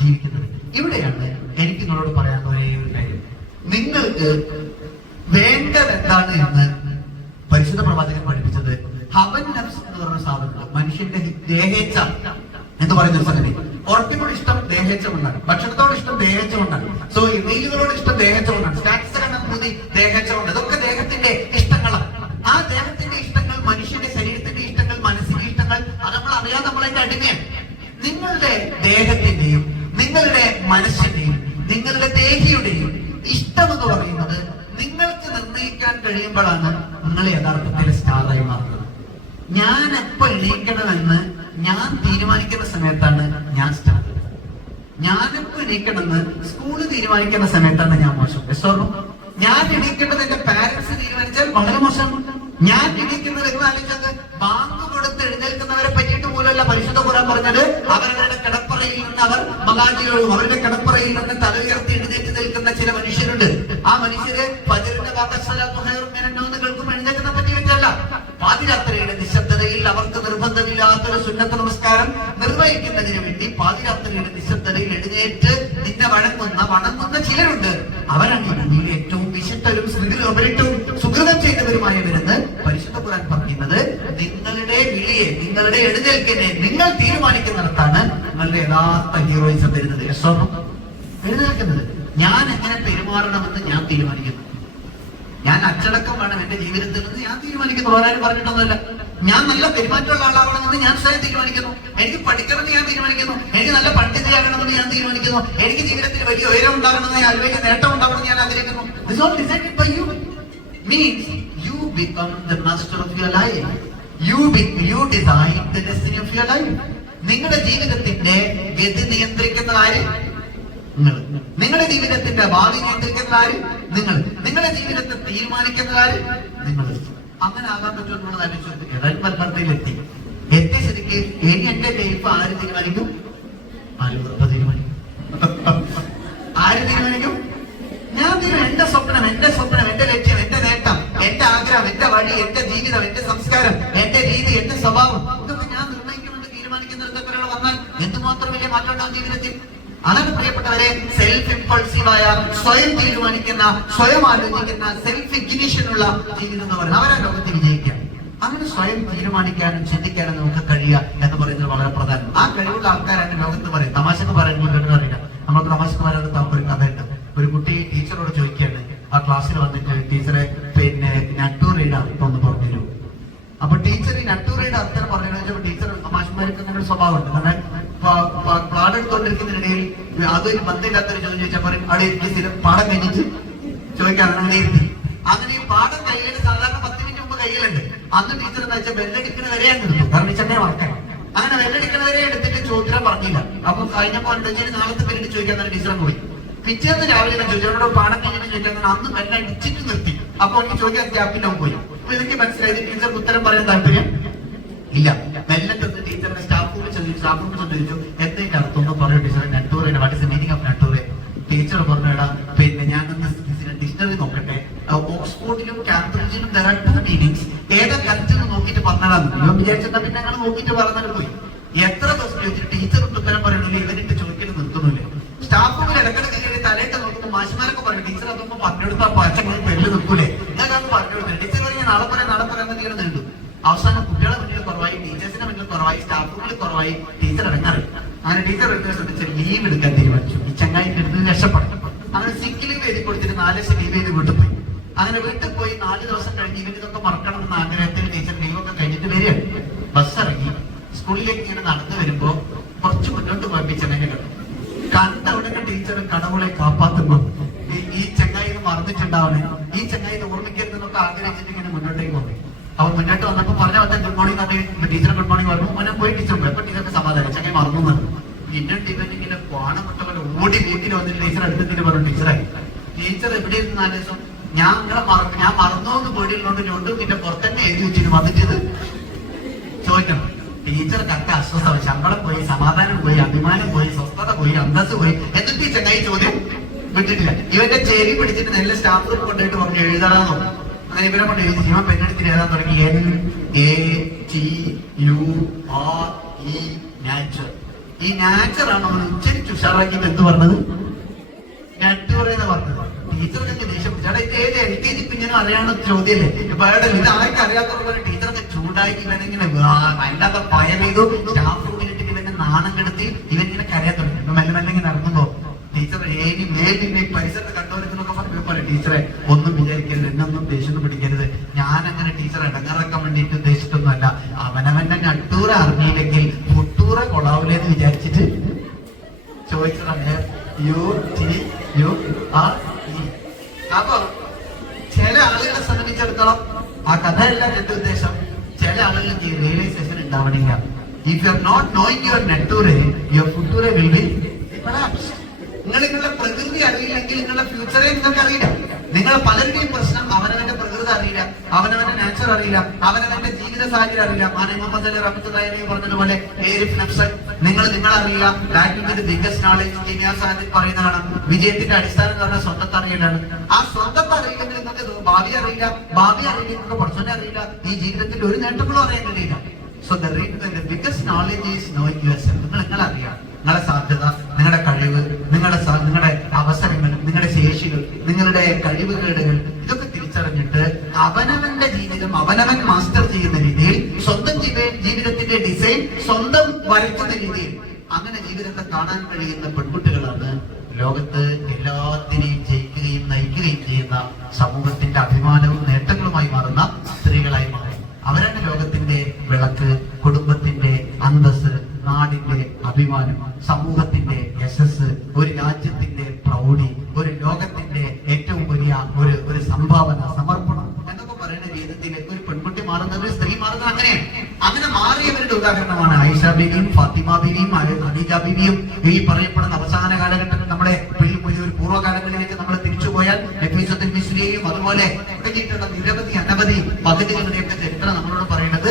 ജീവിക്കുന്നത്. ഇവിടെയാണ് എനിക്ക് നിങ്ങളോട് പറയാൻ ഒരേ ഒരു കാര്യം, നിങ്ങൾക്ക് വേണ്ടത് എന്താണ് എന്ന് പരിശുദ്ധ പ്രവാചകൻ പഠിപ്പിച്ചത് ഹവൻ നഫ്സ് എന്ന് പറഞ്ഞ സാധനം, മനുഷ്യന്റെ ദേഹേച്ഛ എന്ന് പറയുന്ന ഒരു സംഗതി. ഉറപ്പിനോട് ഇഷ്ടം ദേഹേച്ഛ കൊണ്ടാണ്, ഭക്ഷണത്തോട് ഇഷ്ടം ദേഹേച്ഛ കൊണ്ടാണ്, സോ റീലുകളോട് ഇഷ്ടം ദേഹേച്ഛ കൊണ്ടാണ്, സ്റ്റാറ്റസ് കണ്ട കൂടി ദേഹേച്ഛ കൊണ്ട്, ഇതൊക്കെ ദേഹത്തിന്റെ ഇഷ്ടങ്ങളാണ്. ആ ദേഹത്തിന്റെ ഇഷ്ടങ്ങൾ, മനുഷ്യന്റെ ശരീരത്തിന്റെ ഇഷ്ടങ്ങൾ, മനസ്സിന്റെ ഇഷ്ടങ്ങൾ, അത് നമ്മൾ അറിയാതെ നമ്മളതിന്റെ അടിമയാണ്. നിങ്ങളുടെ ദേഹത്തിന്റെയും നിങ്ങളുടെ മനസ്സിന്റെയും നിങ്ങളുടെ ദേഹിയുടെയും ഇഷ്ടം എന്ന് പറയുന്നത് നിങ്ങൾക്ക് നിർണ്ണയിക്കാൻ കഴിയുമ്പോഴാണ് നിങ്ങൾ യഥാർത്ഥത്തിൽ സ്റ്റാറായി മാറുന്നത്. ഞാൻ എപ്പോ എണീക്കണമെന്ന് ഞാൻ തീരുമാനിക്കുന്ന സമയത്താണ് ഞാൻ സ്റ്റാർ. ഞാനെപ്പോ എണീക്കണമെന്ന് സ്കൂള് തീരുമാനിക്കുന്ന സമയത്താണ് ഞാൻ മോശം. ഞാൻ എണീക്കേണ്ടത് എന്റെ പാരന്റ്സ് തീരുമാനിച്ചാൽ വളരെ മോശമാണ്. ഞാൻ എണീക്കുന്നത് നിങ്ങൾ ആലോചിച്ചത് ബാങ്ക് കൊടുത്ത് എഴുന്നേൽക്കുന്നവരെ പറ്റിയിട്ട് പോലല്ല പരിശുദ്ധ ഖുർആൻ പറഞ്ഞത്. അവരവരുടെ കിടപ്പറയിൽ നിന്ന് അവർ മകാജികളും അവരുടെ കിടപ്പറയിൽ നിന്ന് തല ഉയർത്തി എഴുന്നേറ്റ് നിൽക്കുന്ന ചില മനുഷ്യരുണ്ട്. ആ മനുഷ്യര് ഫജ്റിന്റെ കേൾക്കും എഴുന്നേറ്റിനെ പറ്റി വെച്ചല്ല, പാതിരാത്രിയുടെ നിശബ്ദതയിൽ അവർക്ക് നിർബന്ധമില്ലാത്തൊരു സുന്നത്ത് നമസ്കാരം നിർവഹിക്കുന്നതിന് വേണ്ടി പാതിരാത്രിയുടെ നിശബ്ദതയിൽ എഴുന്നേറ്റ് നിന്നെ വണങ്ങുന്ന ചിലരുണ്ട്. അവരാണ് ഭൂമിയിൽ ഏറ്റവും വിശുദ്ധരും സ്മൃതിയിലും സുഹൃതം ചെയ്തവരുമായവരെന്ന് പരിശുദ്ധ ഖുർആൻ പറയുന്നത്. നിങ്ങളുടെ വിളിയെ, നിങ്ങളുടെ എഴുന്നേൽക്കിനെ നിങ്ങൾ തീരുമാനിക്കുന്നിടത്താണ് നിങ്ങളുടെ യഥാർത്ഥ ഹീറോയിസം തരുന്നത്. എഴുന്നേൽക്കുന്നത് ഞാൻ എങ്ങനെ പെരുമാറണമെന്ന് ഞാൻ തീരുമാനിക്കുന്നു. ഞാൻ അച്ചടക്കം വേണം എന്റെ ജീവിതത്തിൽ നിന്ന് ഞാൻ തീരുമാനിക്കുന്നു, വേറെ ആരും പറഞ്ഞിട്ടൊന്നുമല്ല. ഞാൻ നല്ല പെരുമാറ്റമുള്ള ആളാവണമെന്ന് ഞാൻ സ്വയം തീരുമാനിക്കുന്നു. എനിക്ക് പഠിക്കണമെന്ന് ഞാൻ തീരുമാനിക്കുന്നു. എനിക്ക് നല്ല പണ്ഡിതയാകണമെന്ന് ഞാൻ തീരുമാനിക്കുന്നു. എനിക്ക് ജീവിതത്തിൽ വലിയ ഉയരം ഉണ്ടാകണമെന്ന്, വലിയ നേട്ടം ഉണ്ടാകണമെന്ന് ഞാൻ ആഗ്രഹിക്കുന്നു. This all decided by you. Means you become the master of your life. You decide the destiny of your life. നിങ്ങളുടെ ജീവിതത്തിന്റെ ഗതി നിയന്ത്രിക്കുന്ന ആര്? നിങ്ങൾ. നിങ്ങളുടെ ജീവിതത്തിന്റെ ഭാവി നിയന്ത്രിക്കുന്ന ആര്? നിങ്ങൾ. നിങ്ങളുടെ ജീവിതത്തെ തീരുമാനിക്കുന്ന ആര്? നിങ്ങൾ. അങ്ങനെ ആകാൻ പറ്റുമെന്ന് ആലോചിച്ചു. ഏതായാലും പൽപ്പറത്തിലെത്തി ശരിക്ക് ഇനി എന്റെ ലൈഫ് ആര് തീരുമാനിക്കും? ആര് തീരുമാനിക്കും? ആര് തീരുമാനിക്കും? ഞാൻ എന്റെ സ്വപ്നം, എന്റെ ലക്ഷ്യം, എന്റെ നേട്ടം, എന്റെ ആഗ്രഹം, എന്റെ വഴി, എന്റെ ജീവിതം, എന്റെ സംസ്കാരം, എന്റെ രീതി, എന്റെ സ്വഭാവം, ഇതൊക്കെ ഞാൻ നിർണ്ണയിക്കുമെന്ന് തീരുമാനിക്കുന്നിടത്തൊക്കെ വന്നാൽ എന്തുമാത്രം വലിയ മാറ്റം ഉണ്ടാവും ജീവിതത്തിൽ. അതാണ് പ്രിയപ്പെട്ടവരെ സെൽഫ് ഇമ്പൾസീവായ, സ്വയം തീരുമാനിക്കുന്ന, സ്വയം ആലോചിക്കുന്ന, സെൽഫ് ഇഗ്നിഷനുള്ള ജീവിതം എന്ന് പറയുന്നത് അവരാ ലോകത്തിൽ വിജയിക്കുക. അങ്ങനെ സ്വയം തീരുമാനിക്കാനും ചിന്തിക്കാനും നമുക്ക് കഴിയുക എന്ന് പറയുന്നത് വളരെ പ്രധാനം. ആ കഴിവുള്ള ആൾക്കാരാണ് ലോകത്ത് പറയും. തമാശക്ക് പറയുന്നത് അറിയില്ല, നമുക്ക് തമാശക്ക് പറയാത്ത ഒരു കഥയുണ്ട്. ഒരു കുട്ടി ടീച്ചറോട് ചോദിക്കുകയാണ്, ആ ക്ലാസ്സിൽ വന്നിട്ട് ടീച്ചറെ നട്ടൂറയുടെ അർത്ഥം ഒന്ന് പറഞ്ഞു. അപ്പൊ ടീച്ചർ ഈ നട്ടൂറയുടെ അർത്ഥം പറഞ്ഞു. ടീച്ചർ തമാശമാർക്ക് അങ്ങനെ ഒരു സ്വഭാവമുണ്ട്. കാരണം പാടെടുത്തോണ്ടിരിക്കുന്നതിനിടയിൽ അതൊരു ബന്ധമില്ലാത്തൊരു ചോദ്യം ചോദിച്ചാൽ പറയും അവിടെ എനിക്ക് സ്ഥിരം പാഠം കഴിഞ്ഞിട്ട് ചോദിക്കാൻ അങ്ങനെ ഇരുത്തി. അങ്ങനെ ഈ പാഠം കയ്യിൽ സാധാരണ 10 മിനിറ്റ് മുമ്പ് കയ്യിലുണ്ട്. അന്ന് ടീച്ചർ എന്താ വെച്ചാൽ ബെല്ലടിക്കുന്ന വരെയാണ് എടുത്തു. കാരണം ടീച്ചറിനെ വളർത്താൻ അങ്ങനെ ബെല്ലടിക്കുന്ന വരെ എടുത്തിട്ട് ചോദ്യം പറഞ്ഞില്ല. അപ്പൊ കഴിഞ്ഞപ്പോ നാളത്തെ പേരിട്ട് ചോദിക്കാൻ ടീച്ചറെ പോയി. പിറ്റേന്ന് രാവിലെ ഞാൻ ചോദിച്ചോട് പാഠം കഴിഞ്ഞ് ചോദിക്കാൻ അന്ന് ബെല്ല് അടിച്ചിട്ട് നിർത്തി. അപ്പൊ എനിക്ക് ചോദിക്കാൻ ഗ്യാപ്പിന്റെ പോയി. അപ്പൊ ഇതൊക്കെ മനസ്സിലായത് ടീച്ചർക്ക് ഉത്തരം പറയാൻ താല്പര്യം ഇല്ല. മെല്ലത്ത് ടീച്ചറിന്റെ സ്റ്റാഫോട് ചോദിച്ചു എന്തിന്റെ അർത്ഥം ഒന്ന് പറയൂ ടീച്ചറെ, നട്ടൂറയുടെ what is the meaning of nature? Teacher പറഞ്ഞടാ ഞാൻ ഡിക്ഷണറി നോക്കട്ടെ, ഓക്സ്ഫോർഡിലും കാംബ്രിഡ്ജിലും there are 2 meanings. ഏതാ കറക്റ്റ് നോക്കിയിട്ട് പറഞ്ഞാൽ വിചാരിച്ചാൽ പിന്നെ ഞങ്ങൾ നോക്കിയിട്ട് പറഞ്ഞാൽ പോയി. എത്ര ദിവസം ചോദിച്ചിട്ട് ടീച്ചർ ഉത്തരം പറയണില്ല, ഇവരിട്ട് ചോദിക്കൽ നിർത്തുന്നില്ല. സ്റ്റാഫുകൾ ഇടക്കിടക്ക് കയറി തലയിട്ട് നോക്കുമ്പോൾ മാഷിമാരൊക്കെ പറയും ടീച്ചർ അതൊന്നും പറഞ്ഞെടുത്താ പച്ചങ്ങൾ പെല്ല് നിൽക്കൂലേ, ഇതൊക്കെ പറഞ്ഞു കൊടുത്തത്. ടീച്ചർ പറഞ്ഞാൽ നാളെ പറയാൻ നീങ്ങി നീണ്ടു. അവസാനം കുട്ടികളെ മുന്നിൽ കുറവായി, ടീച്ചേഴ്സിന്റെ മുന്നിൽ കുറവായി, സ്റ്റാഫുകളിൽ കുറവായി, ടീച്ചർ ഇടങ്ങാറി. അങ്ങനെ ടീച്ചർ എടുത്ത് ശ്രദ്ധിച്ച് ലീവ് എടുക്കാൻ തീരുമാനിച്ചു. ഈ ചങ്ങായി എടുത്ത് രക്ഷപ്പെടും. അങ്ങനെ സിക്ക് ലീവ് എഴുതി കൊടുത്തിട്ട് 4 ലക്ഷം ലീവ് ചെയ്ത് വീട്ടിൽ പോയി. അങ്ങനെ വീട്ടിൽ പോയി 4 ദിവസം കഴിഞ്ഞ് ഇവരിതൊക്കെ മറക്കണം എന്ന ആഗ്രഹത്തിൽ ടീച്ചർ ലീവൊക്കെ കഴിഞ്ഞിട്ട് വരികയാണ്. ബസ് ഇറങ്ങി സ്കൂളിലേക്ക് ഇങ്ങനെ നടന്നു വരുമ്പോ കുറച്ച് മുന്നോട്ട് പോയി ചെന്നൈനെ കണ്ട ഉടനെ ടീച്ചർ കടവുളെ കാപ്പാത്തുമ്പോ ഈ ചങ്ങായി മറന്നിട്ടുണ്ടാവണേ, ഈ ചങ്ങായി ഓർമ്മിക്കരുതെന്നൊക്കെ ആഗ്രഹിച്ചിട്ട് ഇങ്ങനെ മുന്നോട്ടേക്ക് പോയി. അവൻ മുന്നോട്ട് വന്നപ്പോ പറഞ്ഞ ഗുഡ് മോർണിംഗ് പറഞ്ഞു. ടീച്ചർ ഗുഡ് മോർണിംഗ് പറഞ്ഞു. അവനെ പോയി ടീച്ചർ പോയി. അപ്പൊ ടീച്ചർക്ക് സമാധാനം, ചങ്ങായി മറന്നു. പിന്നീട് ഇവൻ ഇങ്ങനെ പാണപ്പെട്ടവരെ ഓടി വീട്ടിൽ വന്നിട്ട് ടീച്ചർ അടുത്തിട്ട് പറഞ്ഞു ടീച്ചറായി ടീച്ചർ എവിടെ ഇരുന്ന് 4 ദിവസം ഞാൻ മറന്നോന്ന് പേടിയുള്ളതുകൊണ്ട് ഞോണ്ടും പിന്നെ പുറത്തന്നെ എഴുതി വെച്ചിട്ട് വന്നിട്ട് ചോദിക്കണം. ടീച്ചർ കറക്റ്റ് അസ്വസ്ഥ, ശമ്പളം പോയി, സമാധാനം പോയി, അഭിമാനം പോയി, സ്വസ്ഥത പോയി, അന്തസ് പോയി. എന്നിട്ട് ഈ ചങ്ങായി ചോദ്യം വിട്ടിട്ടില്ല. ഇവന്റെ ചെവി പിടിച്ചിട്ട് നല്ല സ്റ്റാഫ് റൂം കൊണ്ടുപോയിട്ട് പറഞ്ഞു എഴുതാറാന്ന് പറഞ്ഞു. അങ്ങനെ ഇവരെ കൊണ്ട് എഴുതി ഇവൻ പെണ്ണെടുത്തിന് എഴുതാൻ തുടങ്ങി. NATURE. ഈ നാച്ചറാണ് അവൻ ഉച്ചരിച്ച് ഉഷാറാക്കിയിട്ട് എന്ത് പറഞ്ഞത്? നാറ്റൂർ എന്ന് പറഞ്ഞത്. ടീച്ചർക്ക് ദേഷ്യം പിടിച്ചാൽ ഇത് ഏത് LKG കുഞ്ഞിനും അറിയാവുന്ന ചോദ്യമല്ലേ. ഇപ്പൊ ഇത് ആർക്കും അറിയാത്തവരെ ടീച്ചറൊക്കെ ചൂടായി ഇവനിങ്ങനെ വല്ലാത്ത ഭയം ചെയ്തു. സ്റ്റാഫ് റൂമിലിട്ട് ഇവനെ നാണം കെടുത്തി ഇവനിങ്ങനെ കരയാൻ തുടങ്ങി. ഇപ്പൊ മെല്ലെ മെല്ലെ ഇങ്ങനെ ഇറങ്ങുമ്പോ ടീച്ചർ മേലിന്റെ പരിസരത്ത് കണ്ടവരൊക്കെ പറഞ്ഞു പോലെ ടീച്ചറെ ഒന്നും വിചാരിക്കരുത്, എന്നൊന്നും ദേഷ്യം പിടിക്കരുത്. ഞാനങ്ങനെ ടീച്ചറെ ഇടങ്ങാറാക്കാൻ വേണ്ടിയിട്ട് ഉദ്ദേശിച്ചിട്ടൊന്നുമല്ല. അവനവന്റെ നട്ടൂറ അറിഞ്ഞില്ലെങ്കിൽ പുട്ടൂറ കൊളാവില്ലെന്ന് വിചാരിച്ചിട്ട് ചോദിച്ചതാണ്. UTURE. അപ്പൊ ചില ആളുകളെ സംബന്ധിച്ചിടത്തോളം ആ കഥയല്ല എന്റെ ഉദ്ദേശം. ചില ആളുകൾക്ക് റിയലൈസേഷൻ ഉണ്ടാവണില്ല. If you are not knowing your nature, your future will be collapse. നിങ്ങളുടെ പ്രകൃതി അറിയില്ലെങ്കിൽ നിങ്ങളുടെ ഫ്യൂച്ചറെ നിങ്ങൾക്ക് അറിയില്ല. നിങ്ങൾ പലരുടെയും പ്രശ്നം അവനവന്റെ പ്രകൃതി അറിയില്ല, അവനവന്റെ നേച്ചർ അറിയില്ല, അവനവന്റെ ജീവിത സാഹചര്യം അറിയില്ല. മുഹമ്മദ് അലി റഹ്മത്തുള്ളാഹി പറഞ്ഞതുപോലെ നിങ്ങളറിയില്ല. ദാറ്റ് ബിഗ്ഗസ്റ്റ് നോളജ് ജിജ്ഞാസാദിൽ പറയുന്നതാണ്. വിജയത്തിന്റെ അടിസ്ഥാനം എന്ന് പറഞ്ഞാൽ സ്വന്തത്തെ അറിയലാണ്. ആ സ്വന്തത്തെ അറിയില്ലെങ്കിൽ നിങ്ങൾക്ക് ഭാവി അറിയില്ല, ഭാവി അറിയില്ലെങ്കിൽ നിങ്ങൾക്ക് പഠിച്ചോനെ അറിയില്ല, ഈ ജീവിതത്തിൽ ഒരു നേട്ടങ്ങളും അറിയാൻ കഴിയില്ല. So the biggest knowledge is knowing yourself. നിങ്ങൾ അറിയാം നിങ്ങളുടെ സാധ്യത, നിങ്ങളുടെ കഴിവ്, നിങ്ങളുടെ അവസരങ്ങൾ, നിങ്ങളുടെ ശേഷികൾ, നിങ്ങളുടെ കഴിവുകേടുകൾ ഇതൊക്കെ തിരിച്ചറിഞ്ഞിട്ട് അവനവന്റെ ജീവിതം അവനവൻ മാസ്റ്റർ ചെയ്യുന്ന രീതിയിൽ, സ്വന്തം ജീവിതത്തിന്റെ ഡിസൈൻ സ്വന്തം വരയ്ക്കുന്ന രീതിയിൽ അങ്ങനെ ജീവിതത്തെ കാണാൻ കഴിയുന്ന പെൺകുട്ടികളാണ് ലോകത്ത് എല്ലാത്തിനെയും ജയിക്കുകയും നയിക്കുകയും ചെയ്യുന്ന സമൂഹത്തിന്റെ അഭിമാനവും നേട്ടങ്ങളുമായി മാറുന്ന സ്ത്രീകളായി മാറും. അവരാണ് ലോകത്തിന്റെ വിളക്ക്, കുടുംബത്തിന്റെ അന്തസ്, നാടിന്റെ അഭിമാനം, സമൂഹത്തിന്റെ യശസ്, ഒരു രാജ്യത്തിന്റെ പ്രൗഢി, ഒരു ലോകത്തിന്റെ ഏറ്റവും വലിയ ഒരു സംഭാവന, സമർപ്പണം എന്നൊക്കെ പറയുന്ന രീതിയിലേക്ക് ഒരു പെൺകുട്ടി മാറുന്നത്, ഒരു സ്ത്രീ മാറുന്നത് അങ്ങനെയാണ്. അങ്ങനെ മാറിയവരുടെ ഉദാഹരണമാണ് ആയിഷ ബീവിയും ഫാത്തിമ ബീവിയും ഖദീജ ബീവിയും. ഈ പറയപ്പെടുന്ന അവസാന കാലഘട്ടത്തിൽ നമ്മുടെ ഒരു പൂർവ്വകാലങ്ങളിലേക്ക് നമ്മൾ തിരിച്ചുപോയാൽ നഫീസത്തുൽ മിസ്രിയെയും അതുപോലെ തുടങ്ങിയിട്ടുള്ള നിരവധി അനവധി പദ്ധതികളുടെയൊക്കെ ചരിത്രം നമ്മളോട് പറയുന്നത്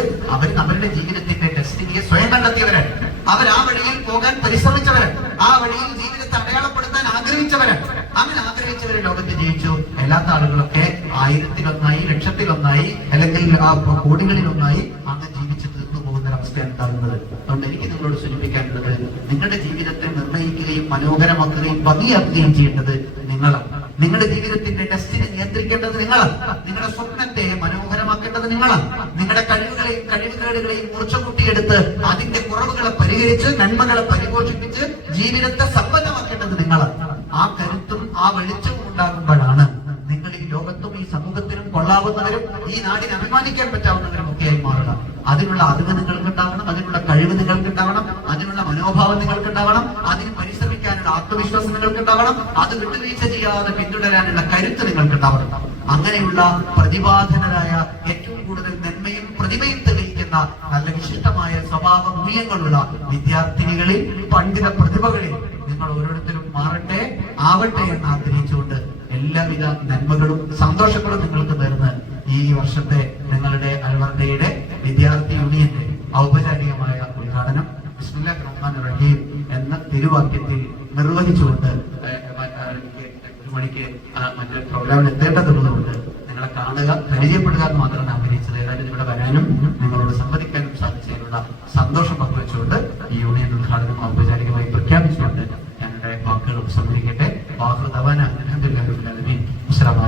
അവരുടെ ജീവിതത്തിന്റെ ഡെസ്റ്റിനിയെ സ്വയം കണ്ടെത്തിയവരാണ്. അവർ ആ വഴിയിൽ പോകാൻ പരിശ്രമിച്ചവരാണ്. ആ വഴിയിൽ ജീവിതത്തെ അടയാളപ്പെടുത്താൻ ആഗ്രഹിച്ചവരാണ്. അങ്ങനെ ആഗ്രഹിച്ചവരെ ലോകത്ത് ജയിച്ചു. അല്ലാത്ത ആളുകളൊക്കെ 1000-1 ലക്ഷത്തിലൊന്നായി അല്ലെങ്കിൽ ആ കോടികളിലൊന്നായി അങ്ങനെ ജീവിച്ചു തീർന്നു പോകുന്ന ഒരവസ്ഥയാണ് ഉണ്ടാകുന്നത്. അതുകൊണ്ട് എനിക്ക് നിങ്ങളോട് സൂചിപ്പിക്കാനുള്ളത്, നിങ്ങളുടെ ജീവിതത്തെ നിർണ്ണയിക്കുകയും മനോഹരമാക്കുകയും ഭംഗിയാക്കുകയും ചെയ്യേണ്ടത് നിങ്ങളാണ്. നിങ്ങളുടെ ജീവിതത്തിന്റെ ഡെസ്റ്റിനി നിയന്ത്രിക്കേണ്ടത് നിങ്ങളാണ്. നിങ്ങളുടെ സ്വപ്നത്തെ മനോഹരമാക്കേണ്ടത് നിങ്ങളാണ്. നിങ്ങളുടെ കഴിവുകേടുകളെയും മൂർച്ചകൂട്ടിയെടുത്ത് അതിന്റെ കുറവുകളെ പരിഹരിച്ച് നന്മകളെ പരിപോഷിപ്പിച്ച് ജീവിതത്തെ സമ്പന്നമാക്കേണ്ടത് നിങ്ങളാണ്. ആ കരുത്തും ആ വെളിച്ചവും ഉണ്ടാകുമ്പോഴാണ് നിങ്ങൾ ഈ ലോകത്തും ഈ സമൂഹത്തിനും കൊള്ളാവുന്നവരും ഈ നാടിന് അഭിമാനിക്കാൻ പറ്റാവുന്നവരും ഒക്കെയായി മാറുക. അതിനുള്ള അറിവ് നിങ്ങൾക്ക് ഉണ്ടാവണം, അതിനുള്ള കഴിവ് നിങ്ങൾക്ക് ഉണ്ടാവണം, അതിനുള്ള മനോഭാവം നിങ്ങൾക്ക് ഉണ്ടാവണം, അതിന് പരിശ്രമിക്കാനുള്ള ആത്മവിശ്വാസം നിങ്ങൾക്ക് ഉണ്ടാവണം, അത് വിട്ടുവീഴ്ച ചെയ്യാതെ പിന്തുടരാനുള്ള കരുത്ത് നിങ്ങൾക്ക് ഉണ്ടാവണം. അങ്ങനെയുള്ള പ്രതിഭാധനരായ, ഏറ്റവും കൂടുതൽ നന്മയും പ്രതിമയും തെളിയിക്കുന്ന നല്ല വിശിഷ്ടമായ സ്വഭാവ മൂല്യങ്ങളുള്ള വിദ്യാർത്ഥിനികളിൽ, പണ്ഡിത പ്രതിഭകളിൽ നിങ്ങൾ ഓരോരുത്തരും മാറട്ടെ, ആവട്ടെ എന്ന് ആഗ്രഹിച്ചുകൊണ്ട് എല്ലാവിധ നന്മകളും സന്തോഷങ്ങളും നിങ്ങൾക്ക് നേർന്ന് ഈ വർഷത്തെ നിങ്ങളുടെ അൽവർദയുടെ വിദ്യാർത്ഥി യൂണിയന്റെ ഔപചാരികമായ ഉദ്ഘാടനം ബിസ്മില്ലാഹിർ റഹ്മാനിർ റഹീം എന്ന തിരുവാക്യത്തിൽ നിർവഹിച്ചുകൊണ്ട് 1 മണിക്ക് മറ്റൊരു പ്രോഗ്രാമിൽ എത്തേണ്ടതുള്ളതുകൊണ്ട് നിങ്ങളെ കാണുക, പരിചയപ്പെടുക എന്ന് മാത്രമാണ് ആഗ്രഹിച്ചത്. ഏതായാലും ഇവിടെ വരാനും നിങ്ങളോട് സംവദിക്കാനും സാധിച്ചതിനുള്ള സന്തോഷം പങ്കുവച്ചു. ആശംസിച്ചുകൊണ്ട് ഈ യൂണിയൻ ഉദ്ഘാടനം ഔപചാരികമായി പ്രഖ്യാപിച്ചുകൊണ്ട് ഞങ്ങളുടെ വാക്കുകൾ ഉപസംഹരിക്കട്ടെ. വാഹുദവാന അൽഹംദുലില്ലാഹി റബ്ബിൽ ആലമീൻ. അസ്സലാമു